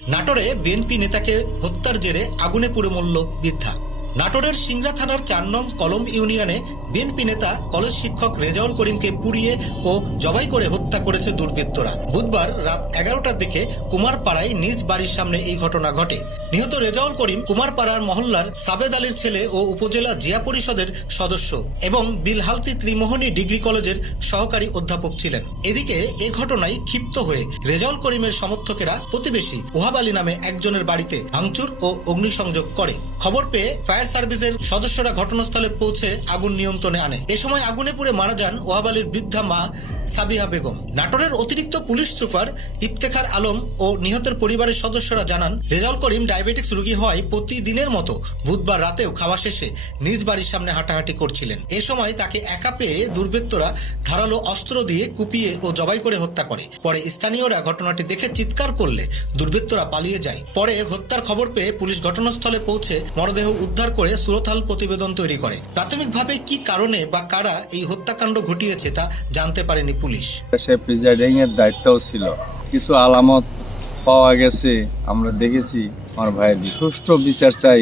নাটোরে বিএনপি নেতাকে হত্যার জেরে আগুনে পুড়ে মরল বৃদ্ধা। নাটোরের সিংড়া থানার চার নং কলম ইউনিয়নে বিএনপি নেতা কলেজ শিক্ষক রেজাউল করিমকে পুড়িয়ে ও জবাই করে হত্যা করেছে দুর্বৃত্তরা। বুধবার রাত এগারোটার দিকে কুমারপাড়ায় নিজ বাড়ির সামনে এই ঘটনা ঘটে। নিহত রেজাউল করিম কুমারপাড়ার মহল্লার সাবেদ আলীর ছেলে ও উপজেলা জিয়া পরিষদের সদস্য এবং বিলহালতি ত্রিমোহনী ডিগ্রি কলেজের সহকারী অধ্যাপক ছিলেন। এদিকে এ ঘটনায় ক্ষিপ্ত হয়ে রেজাউল করিমের সমর্থকেরা প্রতিবেশী ওহাব আলী নামে একজনের বাড়িতে ভাঙচুর ও অগ্নিসংযোগ করে। খবর পেয়ে ফায়ার সার্ভিসের সদস্যরা ঘটনাস্থলে পৌঁছে আগুন নিয়ন্ত্রণে আনে। এ সময় আগুনে পুড়ে মারা যান ওহাব আলীর বৃদ্ধা মা সাবিহা বেগম। নাটোরের অতিরিক্ত পুলিশ সুপার ইফতেখার আলম ও নিহতের পরিবারের সদস্যরা জানান, রেজাউল করিম ডায়াবেটিক্স রোগী হওয়ায় প্রতিদিনের মতো বুধবার রাতেও খাওয়া শেষে নিজ বাড়ির সামনে হাঁটাহাঁটি করছিলেন। এ সময় তাকে একা পেয়ে দুর্বৃত্তরা ধারালো অস্ত্র দিয়ে কুপিয়ে ও জবাই করে হত্যা করে। পরে স্থানীয়রা ঘটনাটি দেখে চিৎকার করলে দুর্বৃত্তরা পালিয়ে যায়। পরে হত্যার খবর পেয়ে পুলিশ ঘটনাস্থলে পৌঁছে মরদেহ উদ্ধার করে সুরতাল প্রতিবেদন তৈরি করে। প্রাথমিকভাবে কি কারণে বা কারা এই হত্যাকাণ্ড ঘটিয়েছে তা জানতে পারেনি পুলিশ। সে প্রিজাইডিং এর দায়িত্বও ছিল। কিছু আলামত পাওয়া গেছে, আমরা দেখেছি আমার ভাইয়ের। সুষ্ঠু বিচার চাই।